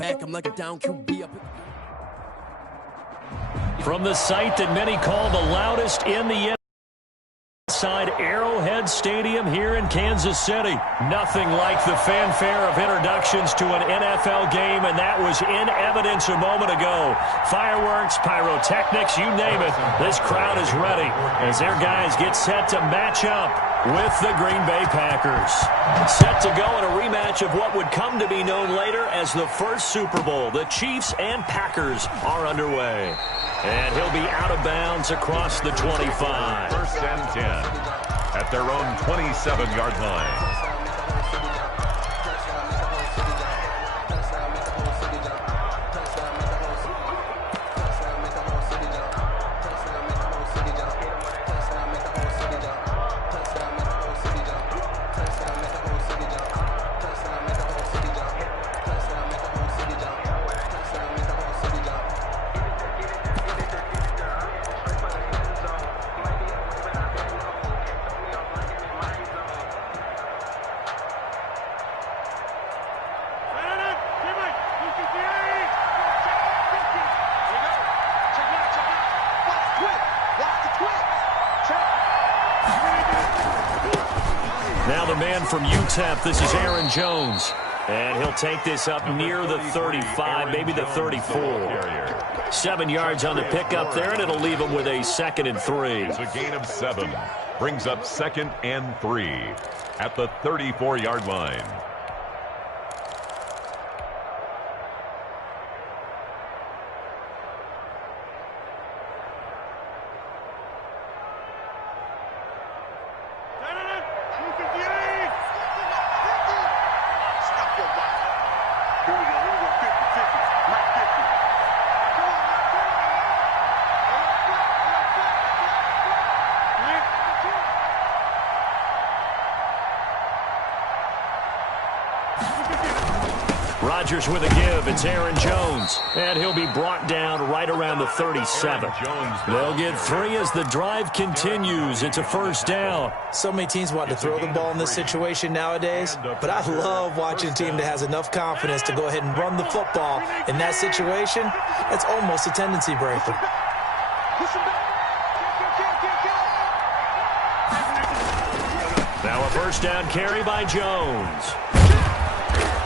back. I'm like a down QB up. From the site that many call the loudest in the inside Arrowhead Stadium here in Kansas City. Nothing like the fanfare of introductions to an NFL game, and that was in evidence a moment ago. Fireworks, pyrotechnics, you name it. This crowd is ready as their guys get set to match up with the Green Bay Packers. Set to go in a rematch of what would come to be known later as the first Super Bowl. The Chiefs and Packers are underway. And he'll be out of bounds across the 25. First and 10 at their own 27-yard line. Now the man from UTEP, this is Aaron Jones. And he'll take this up near the 35, maybe the 34. 7 yards on the pickup there, and it'll leave him with a 2nd and 3. It's a gain of 7. Brings up 2nd and 3 at the 34-yard line. Rodgers with a give. It's Aaron Jones. And he'll be brought down right around the 37. They'll get 3 as the drive continues. It's a first down. So many teams want to throw the ball in this situation nowadays, but I love watching a team that has enough confidence to go ahead and run the football. In that situation, it's almost a tendency breaker. Now a first down carry by Jones.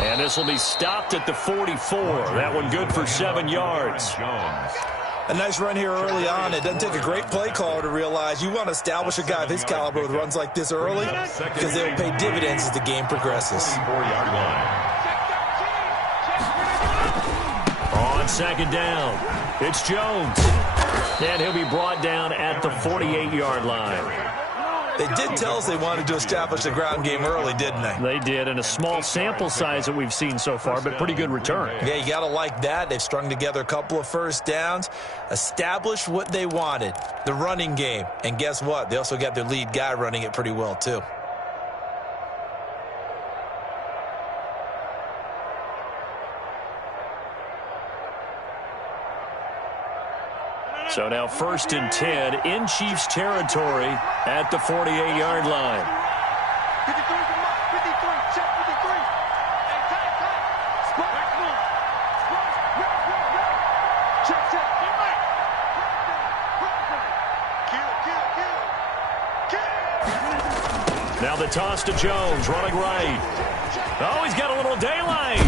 And this will be stopped at the 44. That one good for 7 yards. A nice run here early on. It doesn't take a great play caller to realize you want to establish a guy of his caliber with runs like this early because they will pay dividends as the game progresses. On 2nd down, it's Jones. And he'll be brought down at the 48-yard line. They did tell us they wanted to establish the ground game early, didn't they? They did, and a small sample size that we've seen so far, but pretty good return. Yeah, you got to like that. They've strung together a couple of first downs, established what they wanted, the running game. And guess what? They also got their lead guy running it pretty well, too. So now 1st and 10 in Chiefs territory at the 48-yard line. 53, check 53. Check. Now the toss to Jones, running right. Oh, he's got a little daylight.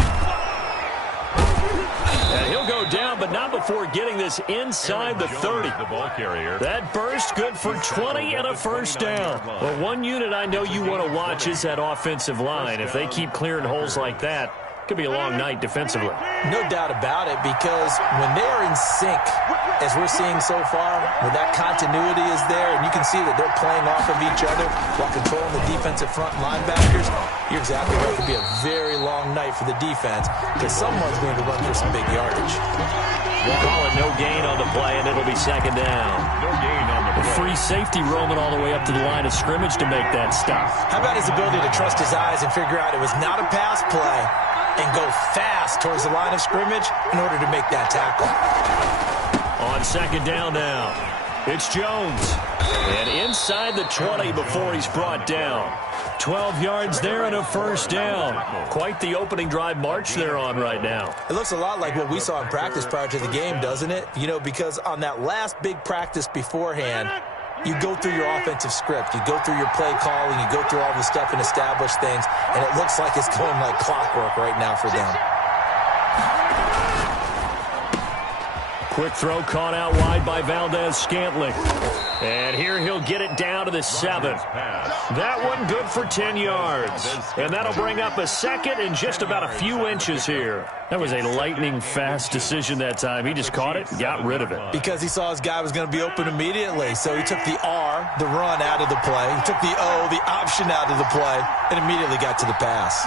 And he'll go down, but not before getting this inside the 30. The ball carrier. That burst good for 20 and a first down. Well, one unit I know you want to watch is that offensive line. If they keep clearing holes like that, it could be a long night defensively. No doubt about it, because when they are in sync, as we're seeing so far, when that continuity is there, and you can see that they're playing off of each other while controlling the defensive front linebackers, you're exactly right. It could be a very long night for the defense because someone's going to run for some big yardage. We'll call it no gain on the play, and it'll be 2nd down. No gain on the play. Free safety roaming all the way up to the line of scrimmage to make that stop. How about his ability to trust his eyes and figure out it was not a pass play and go fast towards the line of scrimmage in order to make that tackle? On 2nd down now. It's Jones. And inside the 20 before he's brought down. 12 yards there and a first down. Quite the opening drive march they're on right now. It looks a lot like what we saw in practice prior to the game, doesn't it? You know, because on that last big practice beforehand, you go through your offensive script. You go through your play calling. You go through all the stuff and establish things. And it looks like it's going like clockwork right now for them. Quick throw caught out wide by Valdez-Scantling. And here he'll get it down to the 7. That one good for 10 yards. And that'll bring up a second and just about a few inches here. That was a lightning-fast decision that time. He just caught it and got rid of it. Because he saw his guy was going to be open immediately. So he took the R, the run, out of the play. He took the O, the option, out of the play, and immediately got to the pass.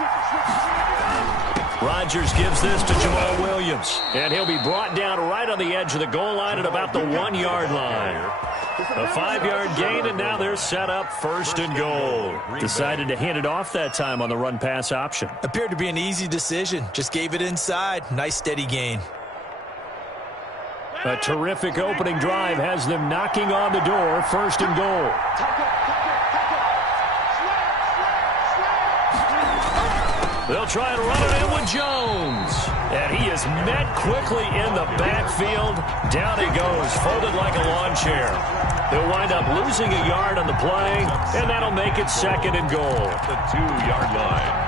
Rodgers gives this to Jamal Williams. And he'll be brought down right on the edge of the goal line at about the 1-yard line. A 5-yard gain, and now they're set up 1st and goal. Decided to hand it off that time on the run-pass option. Appeared to be an easy decision. Just gave it inside. Nice, steady gain. A terrific opening drive has them knocking on the door. 1st and goal. They'll try and run it in with Jones. And he is met quickly in the backfield. Down he goes, folded like a lawn chair. He'll wind up losing a yard on the play, and that'll make it 2nd and goal. At the 2-yard line.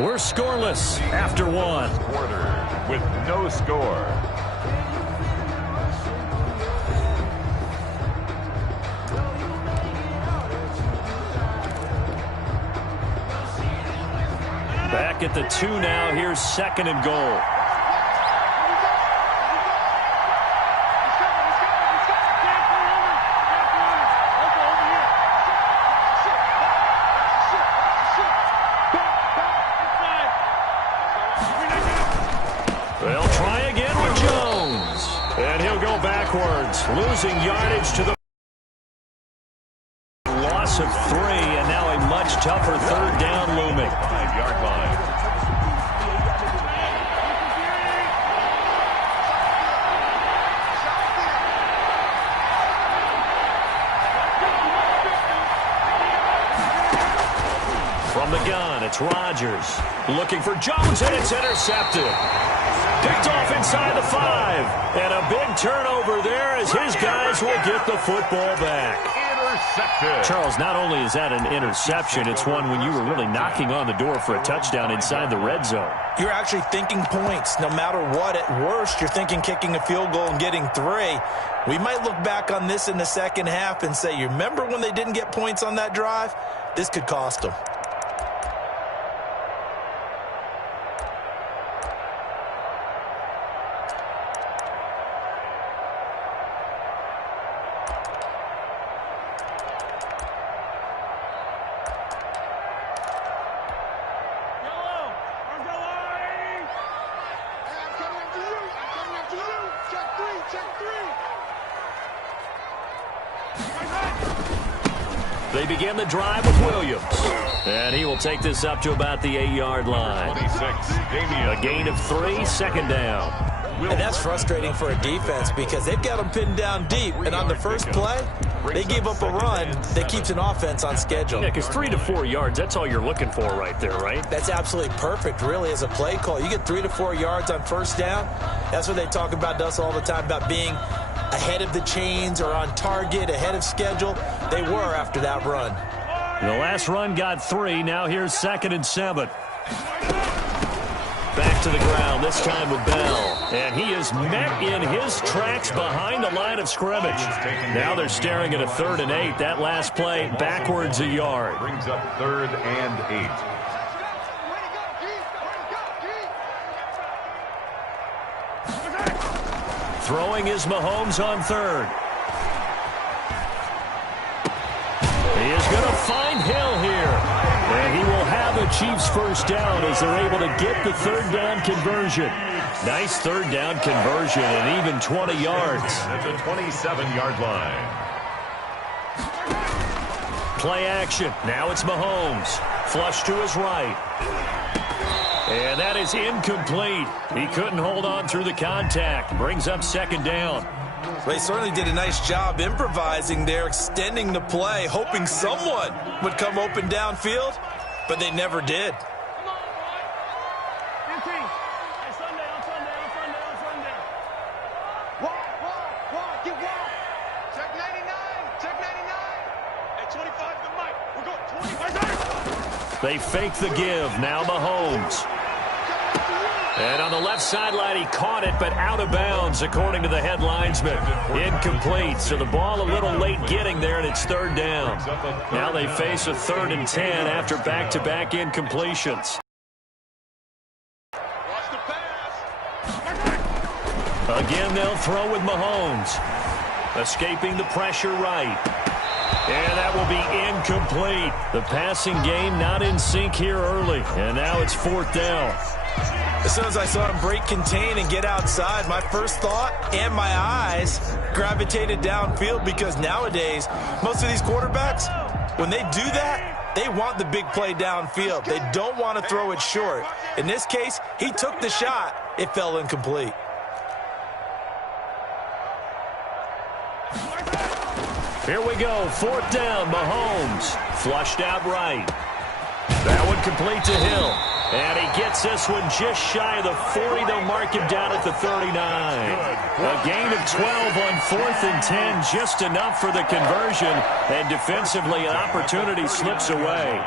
We're scoreless after 1. Quarter with no score. Back at the 2 now. Here's 2nd and goal. They'll try again with Jones. And he'll go backwards, losing yardage to the loss of 3, and now a much tougher 3rd down looming. 5-yard line. From the gun, it's Rodgers. Looking for Jones, and it's intercepted. Picked off inside the 5. And a big turnover there as his guys will get the football back. Intercepted. Charles, not only is that an interception, it's one when you were really knocking on the door for a touchdown inside the red zone. You're actually thinking points. No matter what, at worst, you're thinking kicking a field goal and getting 3. We might look back on this in the second half and say, you remember when they didn't get points on that drive? This could cost them. They begin the drive with Williams. And he will take this up to about the 8-yard line. 26, Damian. A gain of 3, 2nd down. And that's frustrating for a defense because they've got them pinned down deep. And on the first play, they gave up a run that keeps an offense on schedule. Yeah, because 3 to 4 yards, that's all you're looking for right there, right? That's absolutely perfect, really, as a play call. You get 3 to 4 yards on first down. That's what they talk about us all the time, about being ahead of the chains or on target, ahead of schedule. They were after that run. The last run got 3. Now here's 2nd and 7. Back to the ground, this time with Bell. And he is met in his tracks behind the line of scrimmage. Now they're staring at a 3rd and 8. That last play backwards a yard. Brings up 3rd and 8. Throwing is Mahomes on 3rd. He is going to find Hill here. And he will have the Chiefs first down as they're able to get the 3rd down conversion. Nice third down conversion and even 20 yards. At the 27-yard line. Play action. Now it's Mahomes. Flush to his right. And that is incomplete. He couldn't hold on through the contact. Brings up second down. Well, he certainly did a nice job improvising there, extending the play, hoping someone would come open downfield, but they never did. They fake the give. Now Mahomes. And on the left sideline, he caught it, but out of bounds, according to the head linesman. Incomplete. So the ball a little late getting there, and it's third down. Now they face a 3rd and 10 after back-to-back incompletions. Again, they'll throw with Mahomes. Escaping the pressure right. And that will be incomplete. The passing game not in sync here early. And now it's 4th down. As soon as I saw him break contain and get outside, my first thought and my eyes gravitated downfield, because nowadays, most of these quarterbacks, when they do that, they want the big play downfield. They don't want to throw it short. In this case, he took the shot. It fell incomplete. Here we go, 4th down, Mahomes. Flushed out right. That one complete to Hill. And he gets this one just shy of the 40. They'll mark him down at the 39. A gain of 12 on 4th and 10, just enough for the conversion. And defensively, an opportunity slips away.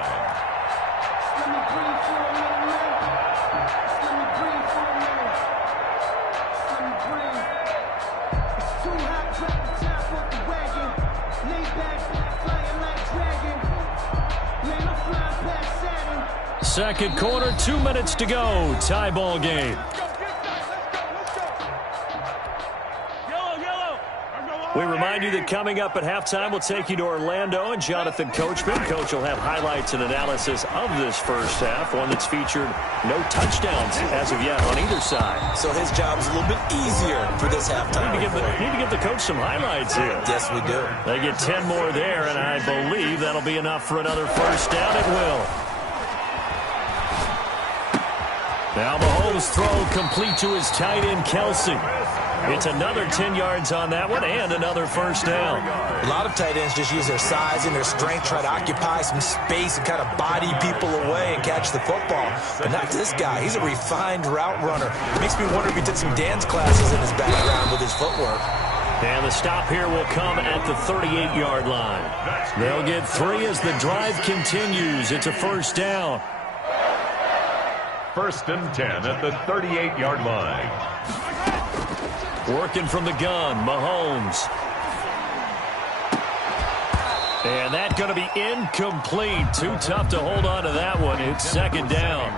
Second quarter, 2 minutes to go. Tie ball game. We remind you that coming up at halftime, we'll take you to Orlando and Jonathan Coachman. Coach will have highlights and analysis of this first half, one that's featured no touchdowns as of yet on either side. So his job is a little bit easier for this halftime. Need to give the coach some highlights here. Yes, we do. They get 10 more there, and I believe that'll be enough for another first down. It will. Now Mahomes' throw complete to his tight end, Kelsey. It's another 10 yards on that one and another first down. A lot of tight ends just use their size and their strength, try to occupy some space and kind of body people away and catch the football. But not this guy. He's a refined route runner. Makes me wonder if he took some dance classes in his background with his footwork. And the stop here will come at the 38-yard line. They'll get 3 as the drive continues. It's a first down. 1st and 10 at the 38-yard line. Working from the gun, Mahomes. And that's going to be incomplete. Too tough to hold on to that one. It's second down.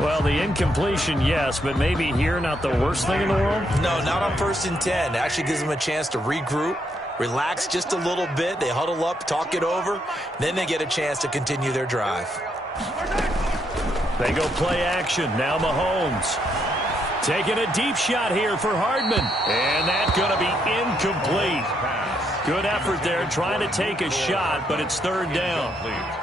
Well, the incompletion, yes, but maybe here not the worst thing in the world? No, not on 1st and 10. It actually gives them a chance to regroup, relax just a little bit. They huddle up, talk it over. Then they get a chance to continue their drive. They go play action. Now Mahomes. Taking a deep shot here for Hardman. And that's going to be incomplete. Good effort there trying to take a shot, but it's third down.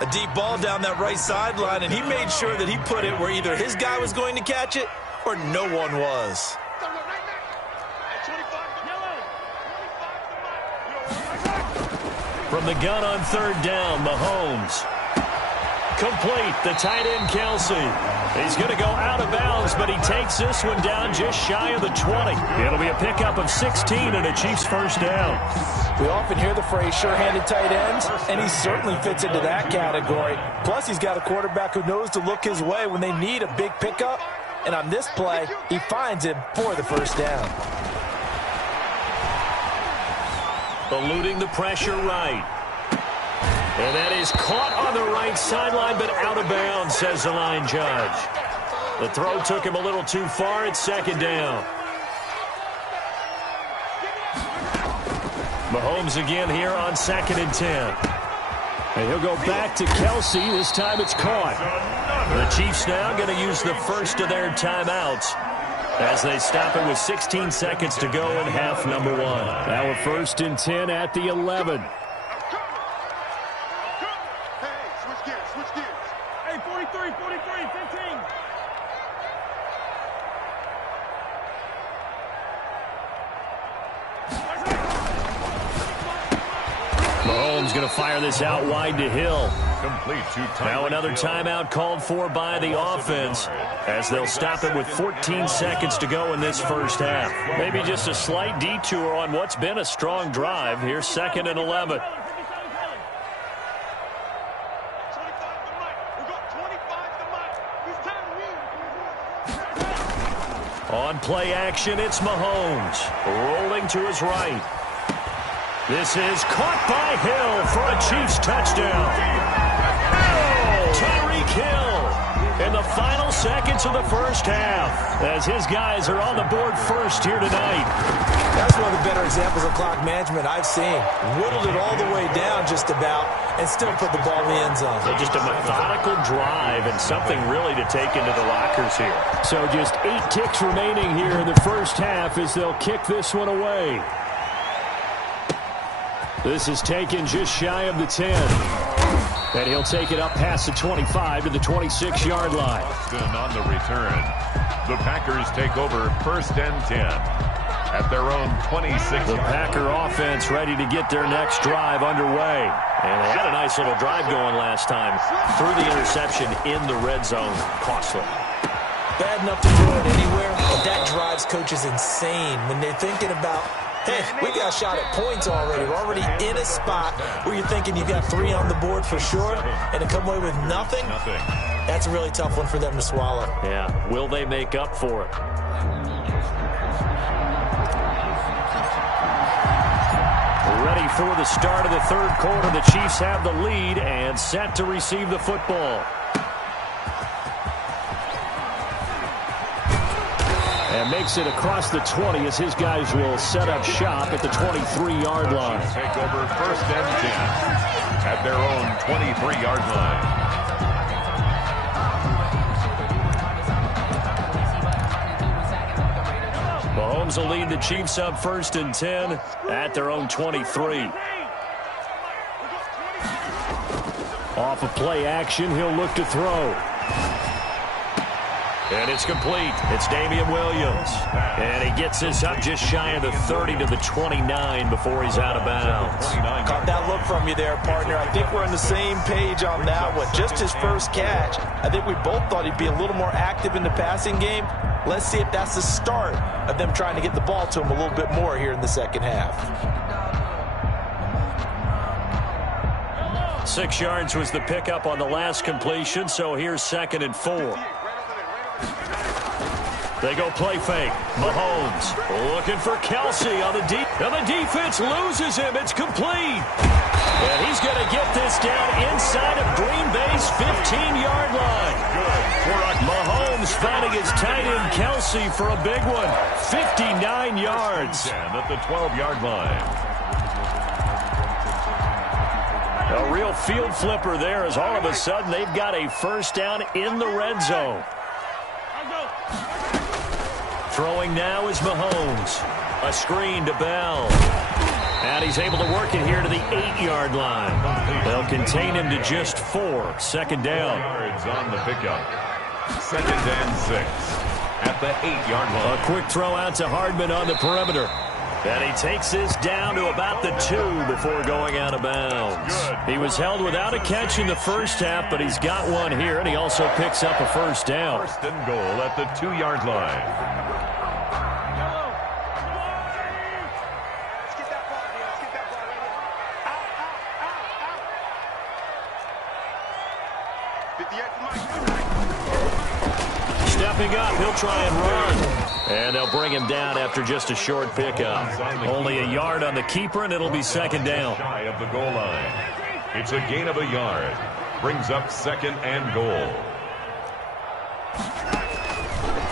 A deep ball down that right sideline, and he made sure that he put it where either his guy was going to catch it or no one was. From the gun on third down, Mahomes. Complete, the tight end, Kelsey. He's going to go out of bounds, but he takes this one down just shy of the 20. It'll be a pickup of 16 and a Chiefs first down. We often hear the phrase sure-handed tight ends, and he certainly fits into that category. Plus, he's got a quarterback who knows to look his way when they need a big pickup. And on this play, he finds him for the first down. Eluding the pressure right. And that is caught on the right sideline, but out of bounds, says the line judge. The throw took him a little too far. It's second down. Mahomes again here on 2nd and 10. And he'll go back to Kelsey. This time it's caught. The Chiefs now going to use the first of their timeouts. as they stop it with 16 seconds to go in half number one. Now we're 1st and 10 at the 11. Mahomes going to fire this out wide to Hill. Complete to now another timeout called for by the offense as they'll stop it with 14 seconds to go in this first half. Maybe just a slight detour on what's been a strong drive. Here's 2nd and 11. On play action, it's Mahomes rolling to his right. This is caught by Hill for a Chiefs touchdown. Tyreek Hill in the final seconds of the first half as his guys are on the board first here tonight. That's one of the better examples of clock management I've seen. Whittled it all the way down just about and still put the ball in the end zone. So just a methodical drive and something really to take into the lockers here. So just 8 ticks remaining here in the first half as they'll kick this one away. This is taken just shy of the 10. And he'll take it up past the 25 to the 26-yard line. On the return, the Packers take over 1st and 10 at their own 26. The Packer offense ready to get their next drive underway. And they had a nice little drive going last time. Threw the interception in the red zone. Costly. Bad enough to throw it anywhere, but that drives coaches insane when they're thinking about, hey, we got a shot at points already. We're already in a spot where you're thinking you've got 3 on the board for sure, and to come away with nothing, that's a really tough one for them to swallow. Yeah, will they make up for it? Ready for the start of the 3rd quarter. The Chiefs have the lead and set to receive the football. And makes it across the 20 as his guys will set up shop at the 23-yard line. Take over 1st and 10 at their own 23-yard line. Mahomes will lead the Chiefs up 1st and 10 at their own 23. Off of play action, he'll look to throw. And it's complete. It's Damian Williams. And he gets this up just shy of the 30 to the 29 before he's out of bounds. Caught that look from you there, partner. I think we're on the same page on that one. Just his first catch. I think we both thought he'd be a little more active in the passing game. Let's see if that's the start of them trying to get the ball to him a little bit more here in the second half. 6 yards was the pickup on the last completion, so here's 2nd and 4. They go play fake. Mahomes looking for Kelsey on the deep. And the defense loses him. It's complete. And he's going to get this down inside of Green Bay's 15-yard line. Mahomes finding his tight end Kelsey for a big one. 59 yards. At the 12-yard line. A real field flipper there as all of a sudden they've got a first down in the red zone. Throwing now is Mahomes. A screen to Bell. And he's able to work it here to the 8-yard line. They'll contain him to just 4. 2nd down. Yards on the pickup. 2nd and 6 at the 8-yard line. A quick throw out to Hardman on the perimeter. And he takes this down to about the 2 before going out of bounds. He was held without a catch in the first half, but he's got one here, and he also picks up a first down. 1st and goal at the 2-yard line. Stepping up, he'll try and run. And they'll bring him down after just a short pickup. Only a yard on the keeper, and it'll be 2nd down. Shy of the goal line. It's a gain of a yard. Brings up 2nd and goal.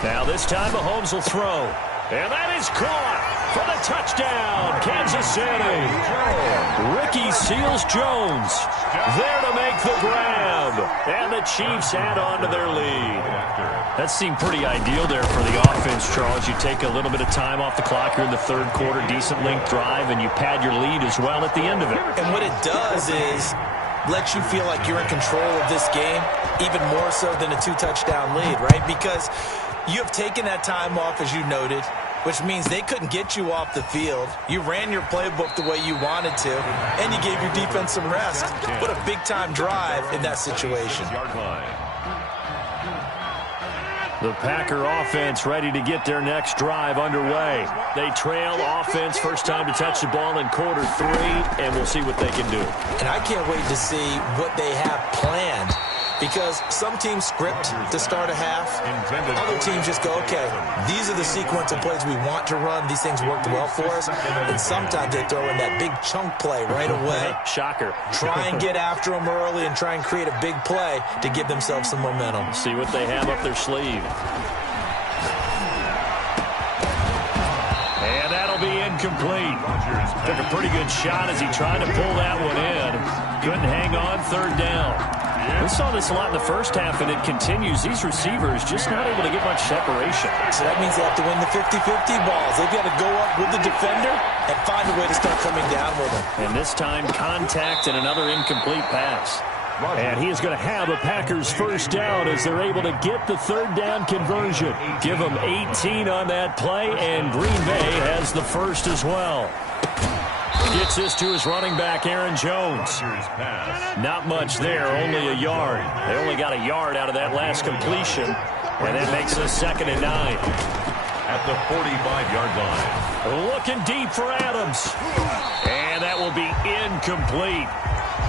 Now this time Mahomes will throw. And that is caught for the touchdown, Kansas City. Ricky Seals-Jones there to make the grab. And the Chiefs add on to their lead. That seemed pretty ideal there for the offense, Charles. You take a little bit of time off the clock here in the third quarter, decent length drive, and you pad your lead as well at the end of it. And what it does is lets you feel like you're in control of this game, even more so than a 2-touchdown lead, right? Because you have taken that time off, as you noted, which means they couldn't get you off the field. You ran your playbook the way you wanted to, and you gave your defense some rest. What a big-time drive in that situation. The Packer offense ready to get their next drive underway. They trail offense, first time to touch the ball in quarter 3, and we'll see what they can do. And I can't wait to see what they have planned, because some teams script to start a half. Other teams just go, okay, these are the sequence of plays we want to run. These things worked well for us. And sometimes they throw in that big chunk play right away. Shocker. Try and get after them early and try and create a big play to give themselves some momentum. See what they have up their sleeve. And that'll be incomplete. Took a pretty good shot as he tried to pull that one in. Couldn't hang on, third down. We saw this a lot in the first half, and it continues. These receivers just not able to get much separation. So that means they have to win the 50-50 balls. They've got to go up with the defender and find a way to start coming down with them. And this time, contact and another incomplete pass. And he is going to have a Packers first down as they're able to get the third down conversion. Give them 18 on that play, and Green Bay has the first as well. Gets this to his running back, Aaron Jones. Not much there, only a yard. They only got a yard out of that last completion, and that makes us 2nd and 9. At the 45-yard line. Looking deep for Adams. And that will be incomplete.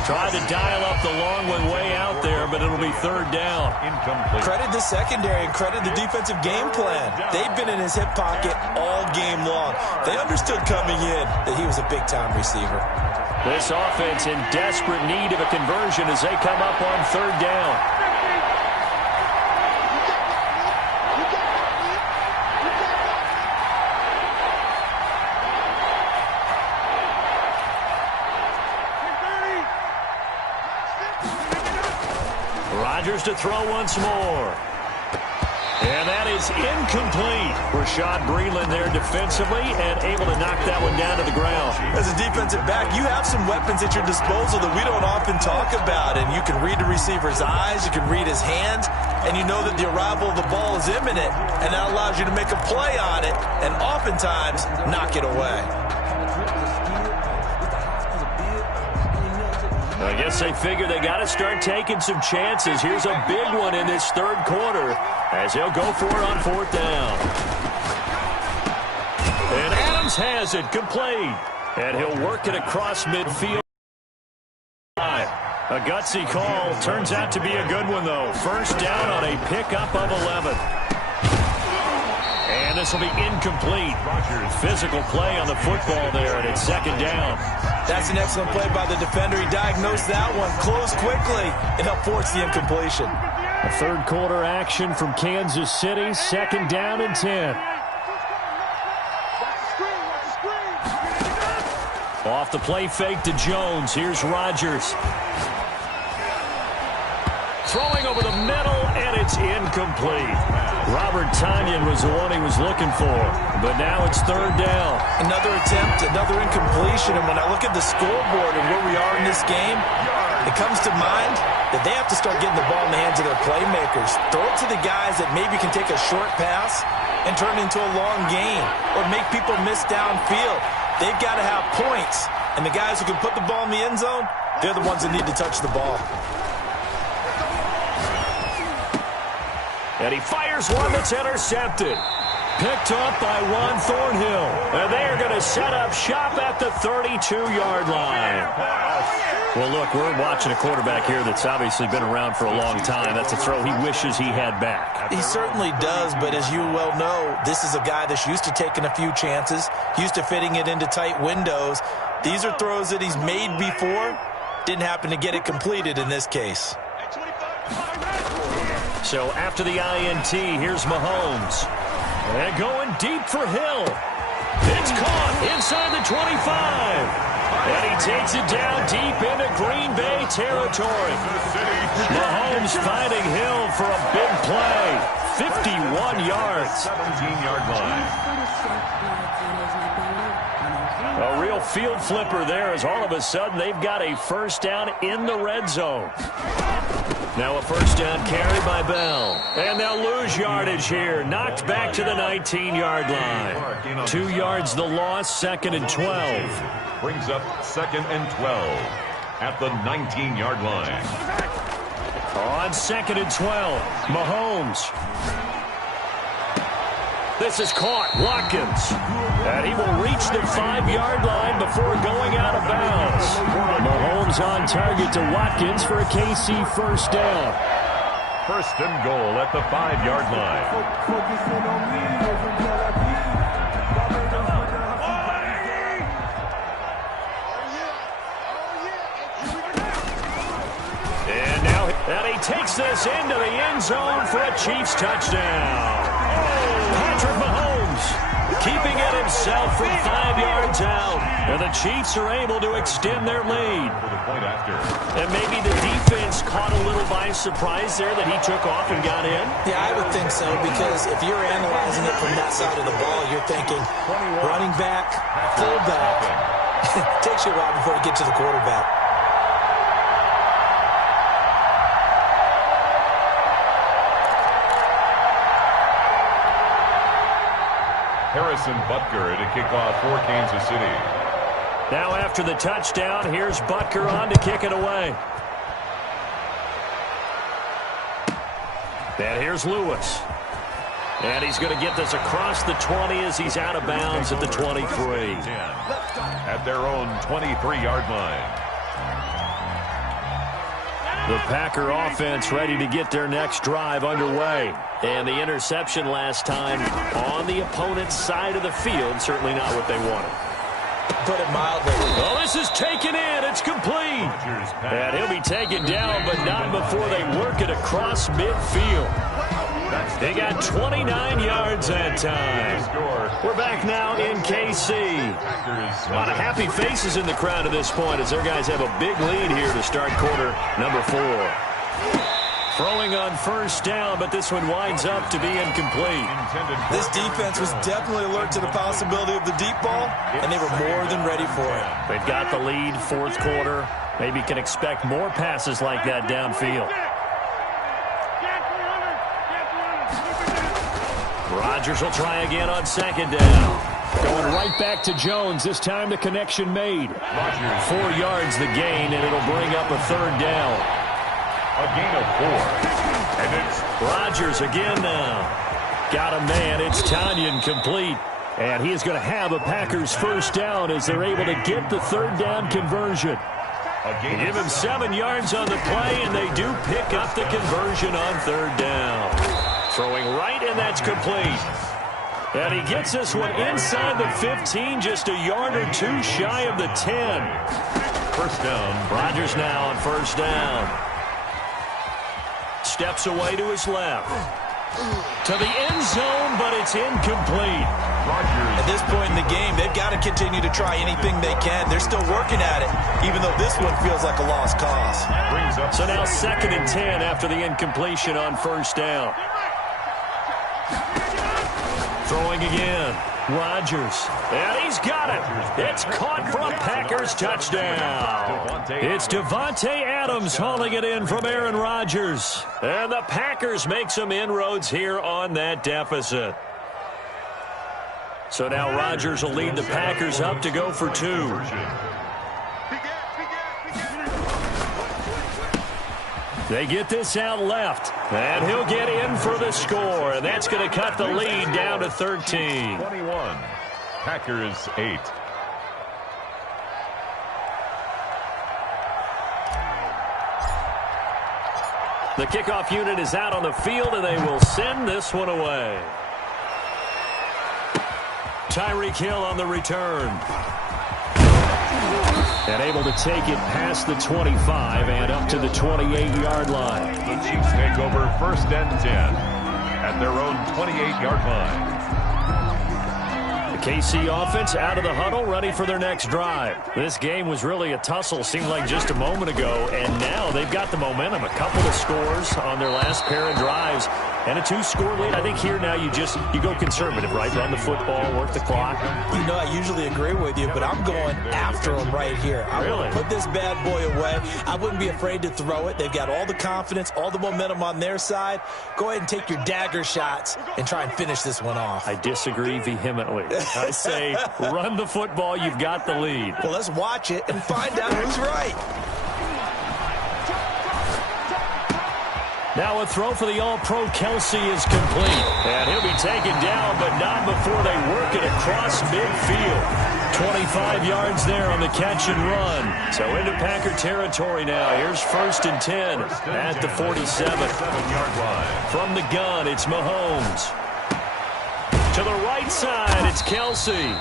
Tried to dial up the long one way out there, but it'll be third down. Incomplete. Credit the secondary and credit the defensive game plan. They've been in his hip pocket all game long. They understood coming in that he was a big-time receiver. This offense in desperate need of a conversion as they come up on third down. Rodgers to throw once more. And that is incomplete. Rashad Breeland there defensively and able to knock that one down to the ground. As a defensive back, you have some weapons at your disposal that we don't often talk about. And you can read the receiver's eyes, you can read his hands, and you know that the arrival of the ball is imminent. And that allows you to make a play on it and oftentimes knock it away. I guess they figure they got to start taking some chances. Here's a big one in this third quarter as he'll go for it on fourth down. And Adams has it complete. And he'll work it across midfield. A gutsy call. Turns out to be a good one, though. First down on a pickup of 11. And this will be incomplete. Physical play on the football there, and it's second down. That's an excellent play by the defender. He diagnosed that one, closed quickly, and helped force the incompletion. A third quarter action from Kansas City, second down and 10. Off the play fake to Jones. Here's Rodgers. Throwing over the middle, and it's incomplete. Robert Tonyan was the one he was looking for, but now it's third down. Another attempt, another incompletion, and when I look at the scoreboard and where we are in this game, it comes to mind that they have to start getting the ball in the hands of their playmakers. Throw it to the guys that maybe can take a short pass and turn it into a long gain or make people miss downfield. They've got to have points, and the guys who can put the ball in the end zone, they're the ones that need to touch the ball. And he fires one that's intercepted. Picked up by Juan Thornhill. And they are going to set up shop at the 32-yard line. Well, look, we're watching a quarterback here that's obviously been around for a long time. That's a throw he wishes he had back. He certainly does, but as you well know, this is a guy that's used to taking a few chances, used to fitting it into tight windows. These are throws that he's made before. Didn't happen to get it completed in this case. So after the INT, here's Mahomes. And going deep for Hill. It's caught inside the 25. And he takes it down deep into Green Bay territory. Mahomes finding Hill for a big play. 51 yards. 17-yard line. A real field flipper there as all of a sudden they've got a first down in the red zone. Now a first down carry by Bell. And they'll lose yardage here. Knocked back to the 19-yard line. 2 yards the loss, 2nd and 12. Brings up 2nd and 12 at the 19-yard line. On 2nd and 12, Mahomes. This is caught. Watkins. And he will reach the 5-yard line before going out of bounds. Mahomes on target to Watkins for a KC first down. First and goal at the 5-yard line. And he takes this into the end zone for a Chiefs touchdown. Patrick Mahomes keeping it himself from 5 yards out. And the Chiefs are able to extend their lead. And maybe the defense caught a little by surprise there that he took off and got in. Yeah, I would think so, because if you're analyzing it from that side of the ball, you're thinking running back, fullback. Takes you a while before you get to the quarterback. Harrison Butker to kick off for Kansas City. Now after the touchdown, here's Butker on to kick it away. And here's Lewis. And he's going to get this across the 20 as he's out of bounds at the 23. At their own 23-yard line. The Packer offense ready to get their next drive underway. And the interception last time on the opponent's side of the field, certainly not what they wanted. Put it mildly. Well, this is taken in. It's complete. And he'll be taken down, but not before they work it across midfield. They got 29 yards that time. We're back now in KC. A lot of happy faces in the crowd at this point as their guys have a big lead here to start quarter number 4. Throwing on first down, but this one winds up to be incomplete. This defense was definitely alert to the possibility of the deep ball, and they were more than ready for it. They've got the lead, fourth quarter. Maybe can expect more passes like that downfield. Rodgers will try again on second down. Going right back to Jones. This time the connection made. 4 yards the gain, and it'll bring up a third down. A gain of 4. And it's Rodgers again now. Got a man. It's Tanyan complete. And he is going to have a Packers first down as they're able to get the third down conversion. Give him 7 yards on the play, and they do pick up the conversion on third down. Throwing right, and that's complete. And he gets this one inside the 15, just a yard or two shy of the 10. First down. Rodgers now on first down. Steps away to his left. To the end zone, but it's incomplete. At this point in the game, they've got to continue to try anything they can. They're still working at it, even though this one feels like a lost cause. So now 2nd and 10 after the incompletion on first down. Throwing again. Rodgers. And he's got it. It's caught for a Packers touchdown. It's Davante Adams hauling it in from Aaron Rodgers. And the Packers make some inroads here on that deficit. So now Rodgers will lead the Packers up to go for 2. They get this out left, and he'll get in for the score, and that's going to cut the lead down to 13. 21, Packers 8. The kickoff unit is out on the field, and they will send this one away. Tyreek Hill on the return. And able to take it past the 25 and up to the 28-yard line. The Chiefs take over first and 10 at their own 28-yard line. The KC offense out of the huddle, ready for their next drive. This game was really a tussle, seemed like just a moment ago, and now they've got the momentum. A couple of scores on their last pair of drives. And a 2-score lead. I think here now you go conservative, right? Run the football, work the clock. You know, I usually agree with you, but I'm going after them right here. I want to put this bad boy away. I wouldn't be afraid to throw it. They've got all the confidence, all the momentum on their side. Go ahead and take your dagger shots and try and finish this one off. I disagree vehemently. I say run the football. You've got the lead. Well, let's watch it and find out who's right. Now a throw for the All-Pro Kelsey is complete. And he'll be taken down, but not before they work it across midfield. 25 yards there on the catch and run. So into Packer territory now. Here's 1st and 10 at the 47-yard line. From the gun, it's Mahomes. To the right side, it's Kelsey.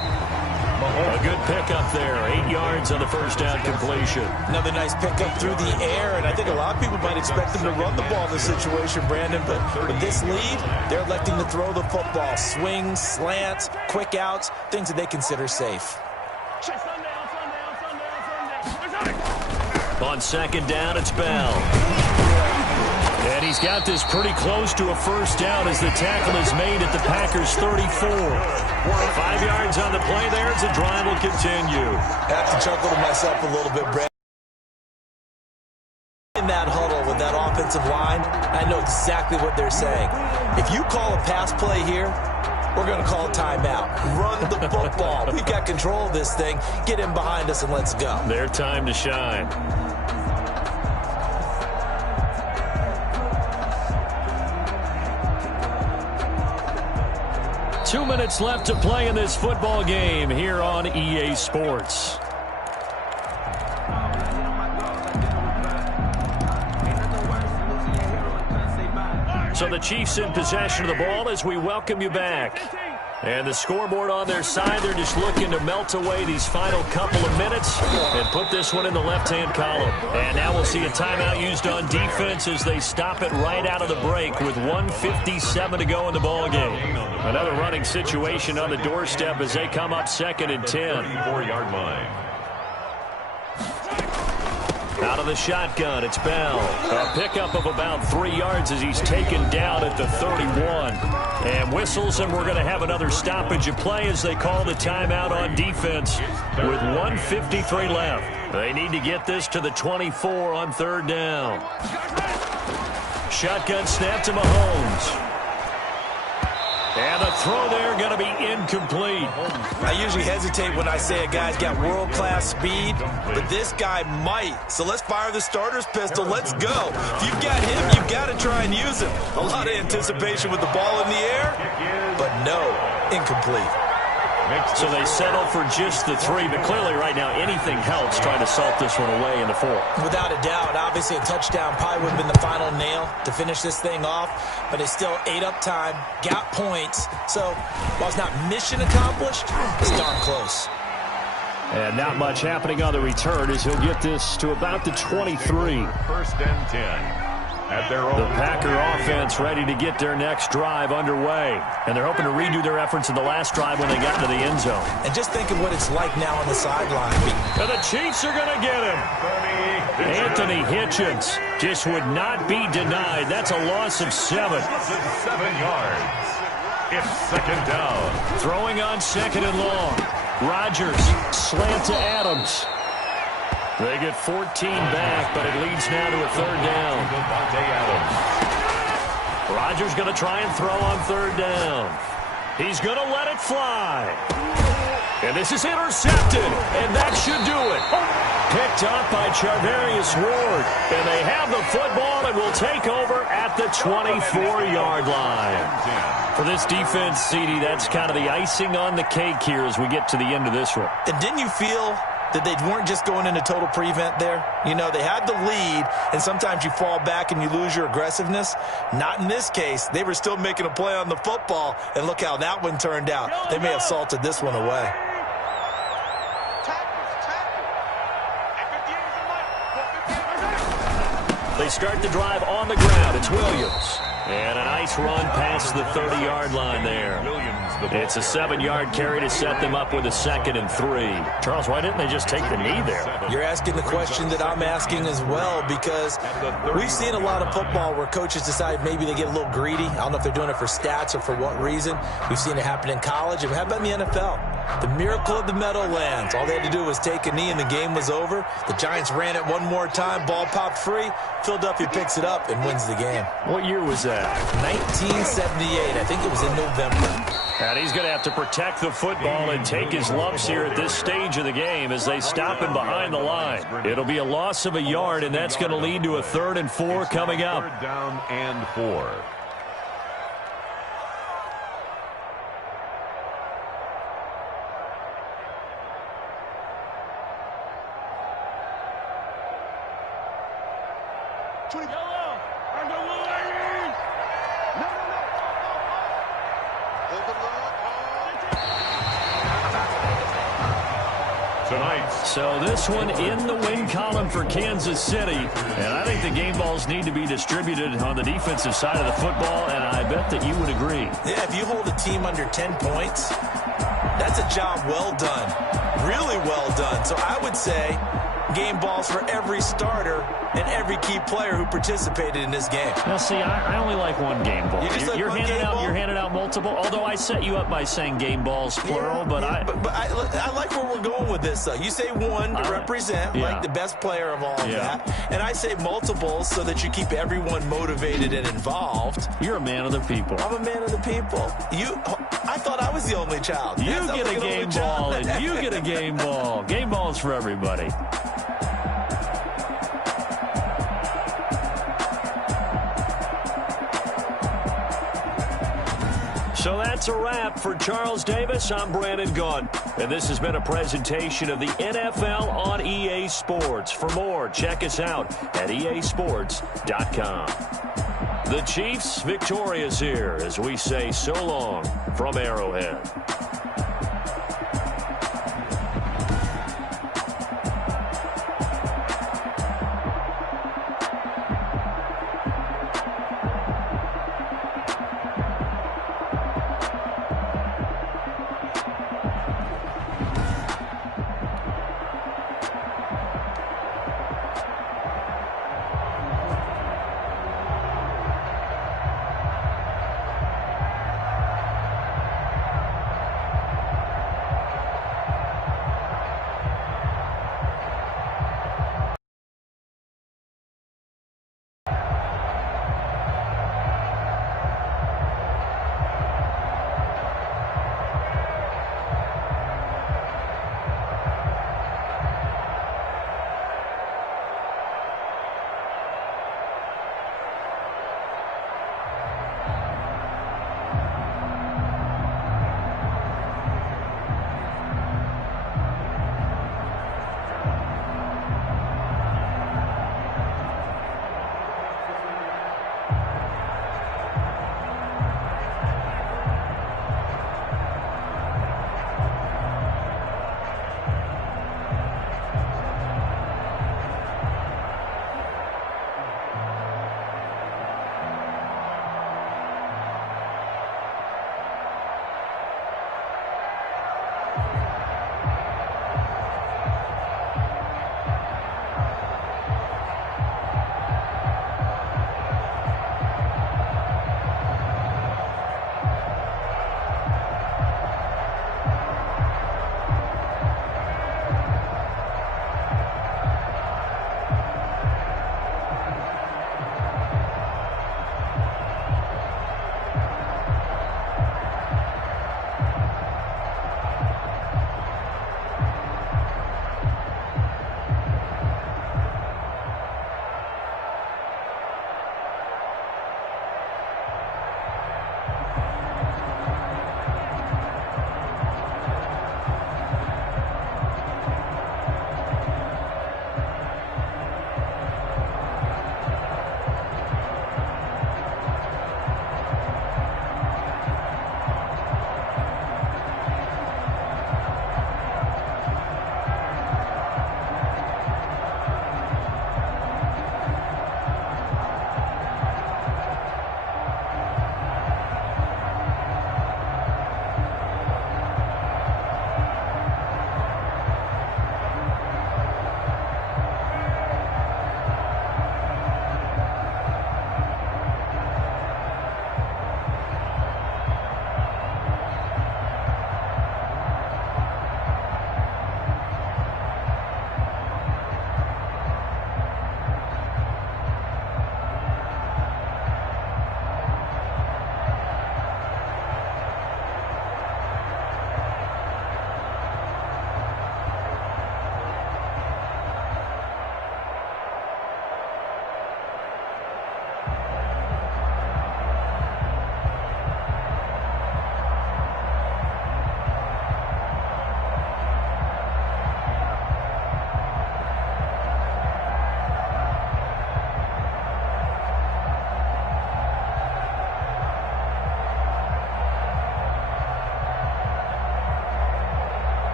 A good pickup there. 8 yards on the first down completion. Another nice pickup through the air, and I think a lot of people might expect them to run the ball in this situation, Brandon, but with this lead, they're electing to throw the football. Swings, slants, quick outs, things that they consider safe. On 2nd down, it's Bell. And he's got this pretty close to a first down as the tackle is made at the Packers' 34. 5 yards on the play there as the drive will continue. I have to chuckle to myself a little bit, Brad. In that huddle with that offensive line, I know exactly what they're saying. If you call a pass play here, we're going to call a timeout. Run the football. We've got control of this thing. Get in behind us and let's go. Their time to shine. Two minutes left to play in this football game here on EA Sports. So the Chiefs in possession of the ball as we welcome you back. And the scoreboard on their side, they're just looking to melt away these final couple of minutes and put this one in the left-hand column. And now we'll see a timeout used on defense as they stop it right out of the break with 1:57 to go in the ball game. Another running situation on the doorstep as they come up 2nd and 10. 34-yard line. Out of the shotgun, it's Bell. A pickup of about 3 yards as he's taken down at the 31. And whistles, and we're going to have another stoppage of play as they call the timeout on defense with 1:53 left. They need to get this to the 24 on 3rd down. Shotgun snap to Mahomes. And the throw there going to be incomplete. I usually hesitate when I say a guy's got world-class speed, but this guy might. So let's fire the starter's pistol. Let's go. If you've got him, you've got to try and use him. A lot of anticipation with the ball in the air, but no, incomplete. So they settle for just the 3, but clearly right now anything helps trying to salt this one away in the 4. Without a doubt, obviously a touchdown probably would have been the final nail to finish this thing off, but it still ate up time, got points. So while it's not mission accomplished, it's darn close. And not much happening on the return as he'll get this to about the 23. 1st and 10. At their own. The Packer offense ready to get their next drive underway. And they're hoping to redo their efforts in the last drive when they got into the end zone. And just think of what it's like now on the sideline. And the Chiefs are going to get him. Anthony Hitchens just would not be denied. That's a loss of 7. 7 yards. It's 2nd down. Throwing on 2nd and long. Rodgers slant to Adams. They get 14 back, but it leads now to a 3rd down. Rodgers going to try and throw on 3rd down. He's going to let it fly. And this is intercepted, and that should do it. Picked up by Charvarius Ward. And they have the football and will take over at the 24-yard line. For this defense, CD, that's kind of the icing on the cake here as we get to the end of this one. And didn't you feel that they weren't just going into total prevent there? You know, they had the lead, and sometimes you fall back and you lose your aggressiveness. Not in this case. They were still making a play on the football, and look how that one turned out. They may have salted this one away. They start the drive on the ground. It's Williams. And a nice run past the 30-yard line there. It's a 7-yard carry to set them up with a 2nd and 3. Charles, why didn't they just take the knee there? You're asking the question that I'm asking as well, because we've seen a lot of football where coaches decide maybe they get a little greedy. I don't know if they're doing it for stats or for what reason. We've seen it happen in college. And how about in the NFL? The miracle of the Meadowlands. All they had to do was take a knee and the game was over. The Giants ran it one more time. Ball popped free. Philadelphia picks it up and wins the game. What year was that? 1978. I think it was in November. And he's going to have to protect the football and take his lumps here at this stage of the game as they stop him behind the line. It'll be a loss of a yard, and that's going to lead to a 3rd and 4 coming up. 3rd down and 4. So this one in the win column for Kansas City. And I think the game balls need to be distributed on the defensive side of the football, and I bet that you would agree. Yeah, if you hold a team under 10 points, that's a job well done. Really well done. So I would say game balls for every starter and every key player who participated in this game. Now, see, I only like one game ball. You're handing out multiple, although I set you up by saying game balls, plural. But I like where we're going with this, though. You say one to represent, like the best player of all of that. And I say multiples so that you keep everyone motivated and involved. You're a man of the people. I'm a man of the people. I thought I was the only child. You get a game ball, and you get a game ball. Game balls for everybody. So that's a wrap for Charles Davis. I'm Brandon Gunn. And this has been a presentation of the NFL on EA Sports. For more, check us out at easports.com. The Chiefs victorious here as we say so long from Arrowhead.